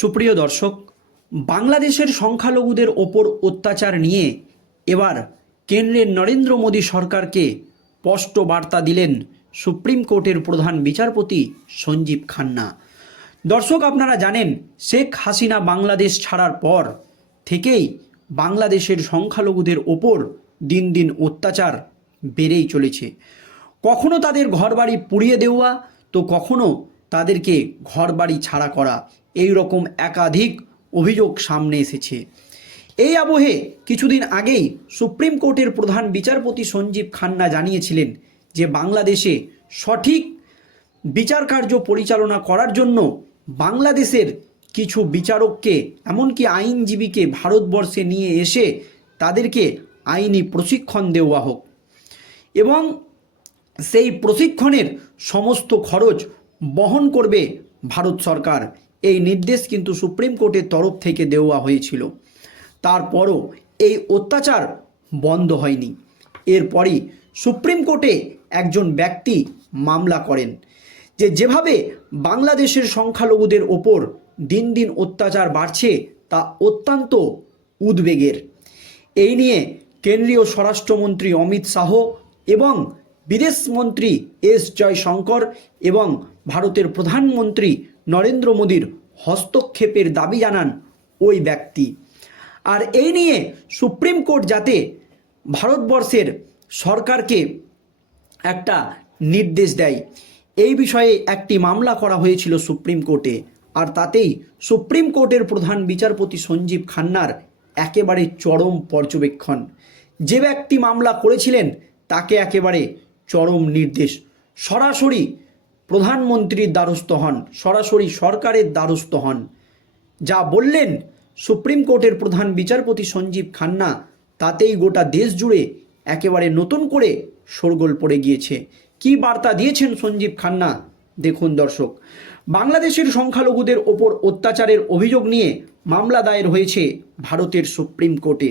সুপ্রিয় দর্শক, বাংলাদেশের সংখ্যালঘুদের ওপর অত্যাচার নিয়ে এবার কেন্দ্রের নরেন্দ্র মোদী সরকারকে স্পষ্ট বার্তা দিলেন সুপ্রিম কোর্টের প্রধান বিচারপতি সঞ্জীব খান্না। দর্শক, আপনারা জানেন, শেখ হাসিনা বাংলাদেশ ছাড়ার পর থেকেই বাংলাদেশের সংখ্যালঘুদের ওপর দিন দিন অত্যাচার বেড়েই চলেছে। কখনো তাদের ঘরবাড়ি পুড়িয়ে দেওয়া, তো কখনো তাদেরকে ঘরবাড়ি ছাড়া করা। এই রকম একাধিক অভিযোগ সামনে এসেছে। এই আবহে কিছুদিন আগেই সুপ্রিম কোর্টের প্রধান বিচারপতি সঞ্জীব খান্না জানিয়েছিলেন যে বাংলাদেশে সঠিক বিচার কার্য পরিচালনা করার জন্য বাংলাদেশের কিছু বিচারককে, এমনকি আইনজীবীকে ভারতবর্ষে নিয়ে এসে তাদেরকে আইনি প্রশিক্ষণ দেওয়া হোক। এবং সেই প্রশিক্ষণের সমস্ত খরচ বহন করবে ভারত সরকার। এই নির্দেশ কিন্তু সুপ্রিম কোর্টের তরফ থেকে দেওয়া হয়েছিল। তারপরও এই অত্যাচার বন্ধ হয়নি। এরপরই সুপ্রিম কোর্টে একজন ব্যক্তি মামলা করেন, যে যেভাবে বাংলাদেশের সংখ্যালঘুদের ওপর দিন দিন অত্যাচার বাড়ছে, তা অত্যন্ত উদ্বেগের। এই নিয়ে কেন্দ্রীয় স্বরাষ্ট্রমন্ত্রী অমিত শাহ এবং বিদেশমন্ত্রী এস জয়শঙ্কর এবং ভারতের প্রধানমন্ত্রী নরেন্দ্র মোদীর হস্তক্ষেপের দাবি জানান ওই ব্যক্তি। আর এই নিয়ে সুপ্রিম কোর্ট যাতে ভারতবর্ষের সরকারকে একটা নির্দেশ দেয়, এই বিষয়ে একটি মামলা করা হয়েছিল সুপ্রিম কোর্টে। আর তাতেই সুপ্রিম কোর্টের প্রধান বিচারপতি সঞ্জীব খান্নার একেবারে চরম পর্যবেক্ষণ। যে ব্যক্তি মামলা করেছিলেন, তাকে একেবারে চরম নির্দেশ। সরাসরি প্রধানমন্ত্রীর দ্বারস্থ হন, সরাসরি সরকারের দ্বারস্থ হন। যা বললেন সুপ্রিম কোর্টের প্রধান বিচারপতি সঞ্জীব খান্না, তাতেই গোটা দেশ জুড়ে একেবারে নতুন করে শোরগোল পড়ে গিয়েছে। কি বার্তা দিয়েছেন সঞ্জীব খান্না? দেখুন দর্শক, বাংলাদেশের সংখ্যালঘুদের ওপর অত্যাচারের অভিযোগ নিয়ে মামলা দায়ের হয়েছে ভারতের সুপ্রিম কোর্টে।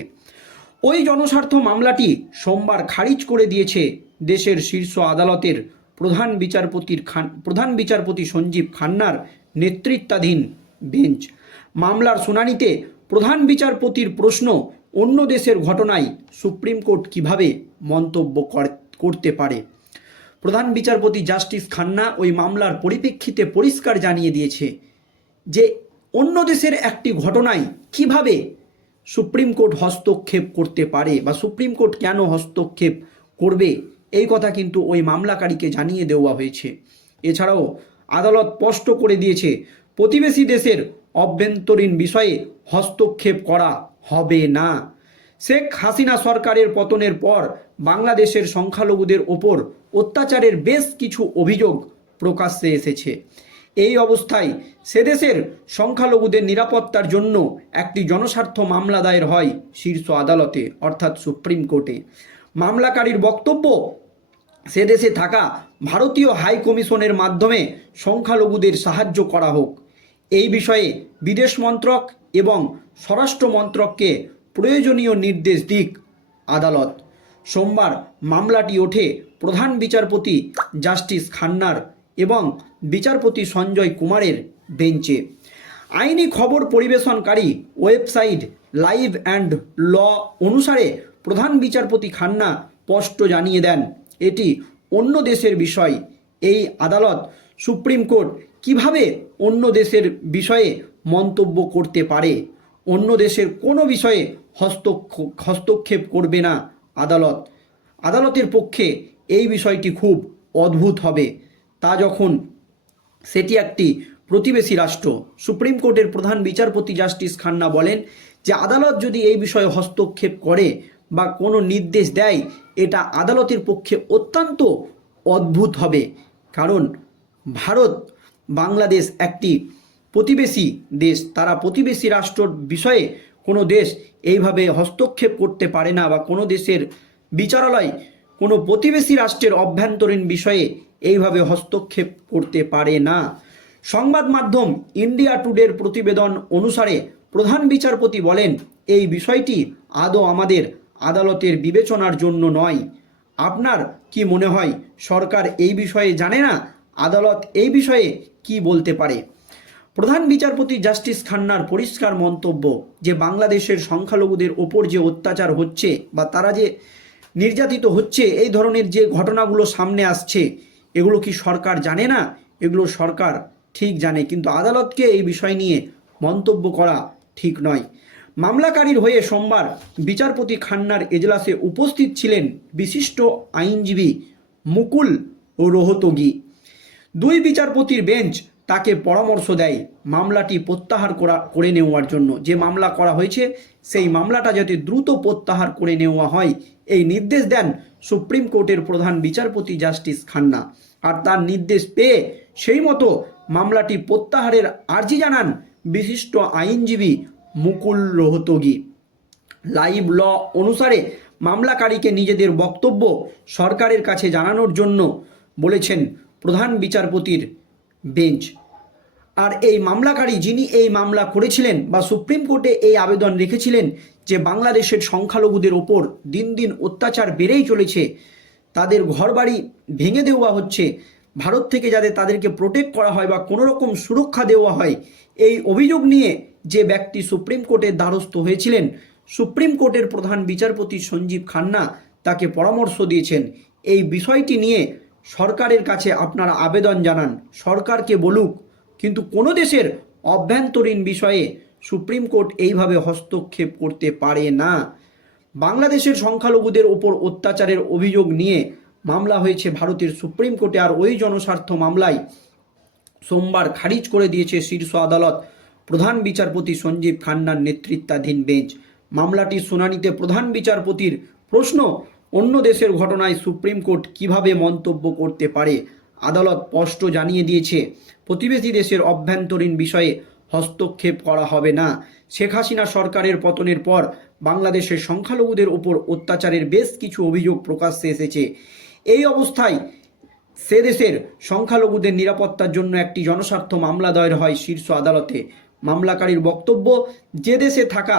ওই জনস্বার্থ মামলাটি সোমবার খারিজ করে দিয়েছে দেশের শীর্ষ আদালতের প্রধান বিচারপতির খান, প্রধান বিচারপতি সঞ্জীব খান্নার নেতৃত্বাধীন বেঞ্চ। মামলার শুনানিতে প্রধান বিচারপতির প্রশ্ন অন্য দেশের ঘটনায় সুপ্রিম কোর্ট কীভাবে মন্তব্য কর- করতে পারে? প্রধান বিচারপতি জাস্টিস খান্না ওই মামলার পরিপ্রেক্ষিতে পরিষ্কার জানিয়ে দিয়েছে যে অন্য দেশের একটি ঘটনায় কীভাবে সুপ্রিম কোর্ট হস্তক্ষেপ করতে পারে বা সুপ্রিম কোর্ট কেন হস্তক্ষেপ করবে, এই কথা কিন্তু ওই মামলাকারীকে জানিয়ে দেওয়া হয়েছে। এছাড়াও আদালত স্পষ্ট করে দিয়েছে, প্রতিবেশী দেশের অভ্যন্তরীণ বিষয়ে হস্তক্ষেপ করা হবে না। শেখ হাসিনা সরকারের পতনের পর বাংলাদেশের সংখ্যালঘুদের ওপর অত্যাচারের বেশ কিছু অভিযোগ প্রকাশ্যে এসেছে। এই অবস্থায় সেদেশের সংখ্যালঘুদের নিরাপত্তার জন্য একটি জনস্বার্থ মামলা দায়ের হয় শীর্ষ আদালতে, অর্থাৎ সুপ্রিম কোর্টে। মামলাকারীর বক্তব্য, সে দেশে থাকা ভারতীয় হাই কমিশনের মাধ্যমে সংখ্যালঘুদের সাহায্য করা হোক। এই বিষয়ে বিদেশ মন্ত্রক এবং স্বরাষ্ট্র মন্ত্রককে প্রয়োজনীয় নির্দেশ দিক আদালত। সোমবার মামলাটি ওঠে প্রধান বিচারপতি জাস্টিস খান্নার এবং বিচারপতি সঞ্জয় কুমারের বেঞ্চে। আইনি খবর পরিবেশনকারী ওয়েবসাইট লাইভ অ্যান্ড ল অনুসারে প্রধান বিচারপতি খান্না স্পষ্ট জানিয়ে দেন, এটি অন্য দেশের বিষয়। এই আদালত সুপ্রিম কোর্ট কীভাবে অন্য দেশের বিষয়ে মন্তব্য করতে পারে? অন্য দেশের কোনো বিষয়ে হস্তক্ষ- হস্তক্ষেপ করবে না আদালত। আদালতের পক্ষে এই বিষয়টি খুব অদ্ভুত হবে। তা যখন সেটি একটি প্রতিবেশী রাষ্ট্র, সুপ্রিম কোর্টের প্রধান বিচারপতি জাস্টিস খান্না বলেন যে আদালত যদি এই বিষয়ে হস্তক্ষেপ করে বা কোনো নির্দেশ দেয়, এটা আদালতের পক্ষে অত্যন্ত অদ্ভুত হবে। কারণ ভারত বাংলাদেশ একটি প্রতিবেশী দেশ, তারা প্রতিবেশী রাষ্ট্রর বিষয়ে কোনো দেশ এইভাবে হস্তক্ষেপ করতে পারে না বা কোনো দেশের বিচারালয় কোনো প্রতিবেশী রাষ্ট্রের অভ্যন্তরীণ বিষয়ে এইভাবে হস্তক্ষেপ করতে পারে না। সংবাদ মাধ্যম ইন্ডিয়া টুডের প্রতিবেদন অনুসারে প্রধান বিচারপতি বলেন, এই বিষয়টি আদৌ আমাদের আদালতের বিবেচনার জন্য নয়। আপনার কি মনে হয়, সরকার এই বিষয়ে জানে না? আদালত এই বিষয়ে কি বলতে পারে? প্রধান বিচারপতি জাস্টিস খান্নার পরিষ্কার মন্তব্য যে বাংলাদেশের সংখ্যালঘুদের ওপর যে অত্যাচার হচ্ছে বা তারা যে নির্যাতিত হচ্ছে, এই ধরনের যে ঘটনাগুলো সামনে আসছে এগুলো কি সরকার জানে না? এগুলো সরকার ঠিক জানে, কিন্তু আদালতকে এই বিষয় নিয়ে মন্তব্য করা ঠিক নয়। মামলাকারীর হয়ে সোমবার বিচারপতি খান্নার এজলাসে উপস্থিত ছিলেন বিশিষ্ট আইনজীবী মুকুল ও রোহতগি। দুই বিচারপতির বেঞ্চ তাকে পরামর্শ দেয় মামলাটি প্রত্যাহার করা, করে নেওয়ার জন্য। যে মামলা করা হয়েছে, সেই মামলাটা যাতে দ্রুত প্রত্যাহার করে নেওয়া হয়, এই নির্দেশ দেন সুপ্রিম কোর্টের প্রধান বিচারপতি জাস্টিস খান্না। আর তার নির্দেশ পেয়ে সেই মতো মামলাটি প্রত্যাহারের আর্জি জানান বিশিষ্ট আইনজীবী মুকুল রোহতগি। লাইভ ল অনুসারে মামলাকারীকে নিজেদের বক্তব্য সরকারের কাছে জানানোর জন্য বলেছেন প্রধান বিচারপতির বেঞ্চ। আর এই মামলাকারী যিনি এই মামলা করেছিলেন বা সুপ্রিম কোর্টে এই আবেদন রেখেছিলেন যে বাংলাদেশের সংখ্যালঘুদের ওপর দিন দিন অত্যাচার বেড়েই চলেছে, তাদের ঘরবাড়ি ভেঙে দেওয়া হচ্ছে, ভারত থেকে যাতে তাদেরকে প্রোটেক্ট করা হয় বা কোনো রকম সুরক্ষা দেওয়া হয়, এই অভিযোগ নিয়ে যে ব্যক্তি সুপ্রিম কোর্টের দ্বারস্থ হয়েছিলেন, সুপ্রিম কোর্টের প্রধান বিচারপতি সঞ্জীব খান্না তাকে পরামর্শ দিয়েছেন। এই বিষয়টি নিয়ে সরকারের কাছে আপনারা আবেদন জানান। সরকারকে বলুক, কিন্তু কোনো দেশের অভ্যন্তরীণ বিষয়ে সুপ্রিম কোর্ট এইভাবে হস্তক্ষেপ করতে পারে না। বাংলাদেশের সংখ্যালঘুদের ওপর অত্যাচারের অভিযোগ নিয়ে মামলা হয়েছে ভারতের সুপ্রিম কোর্টে, আর ওই জনস্বার্থ মামলায় সোমবার খারিজ করে দিয়েছে শীর্ষ আদালত প্রধান বিচারপতি সঞ্জীব খান্নার নেতৃত্বাধীন বেঞ্চ। মামলাটির শুনানিতে প্রধান বিচারপতির প্রশ্ন অন্য দেশের ঘটনায় সুপ্রিম কোর্ট কীভাবে মন্তব্য করতে পারে? আদালত স্পষ্ট জানিয়ে দিয়েছে, প্রতিবেশী দেশের অভ্যন্তরীণ বিষয়ে হস্তক্ষেপ করা হবে না। শেখ হাসিনা সরকারের পতনের পর বাংলাদেশের সংখ্যালঘুদের ওপর অত্যাচারের বেশ কিছু অভিযোগ প্রকাশ্যে এসেছে। এই অবস্থায় সে দেশের সংখ্যালঘুদের নিরাপত্তার জন্য একটি জনস্বার্থ মামলা দায়ের হয় শীর্ষ আদালতে। মামলাকারীর বক্তব্য, যে দেশে থাকা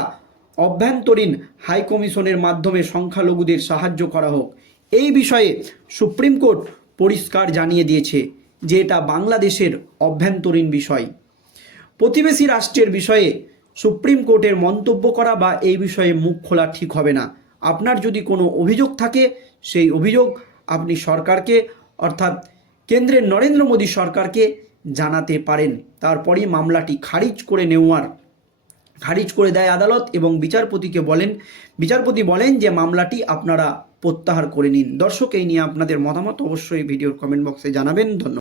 অভ্যন্তরীণ হাই কমিশনের মাধ্যমে সংখ্যালঘুদের সাহায্য করা হোক। এই বিষয়ে সুপ্রিম কোর্ট পরিষ্কার জানিয়ে দিয়েছে যে এটা বাংলাদেশের অভ্যন্তরীণ বিষয়। প্রতিবেশী রাষ্ট্রের বিষয়ে সুপ্রিম কোর্টের মন্তব্য করা বা এই বিষয়ে মুখ খোলা ঠিক হবে না। আপনার যদি কোনো অভিযোগ থাকে, সেই অভিযোগ আপনি সরকারকে, অর্থাৎ কেন্দ্রের নরেন্দ্র মোদী সরকারকে জানাতে পারেন। তারপরই মামলাটি খারিজ করে নেওয়ার খারিজ করে দেয় আদালত এবং বিচারপতিকে বলেন, বিচারপতি বলেন যে মামলাটি আপনারা প্রত্যাহার করে নিন। দর্শক, এই নিয়ে আপনাদের মতামত অবশ্যই ভিডিওর কমেন্ট বক্সে জানাবেন। ধন্যবাদ।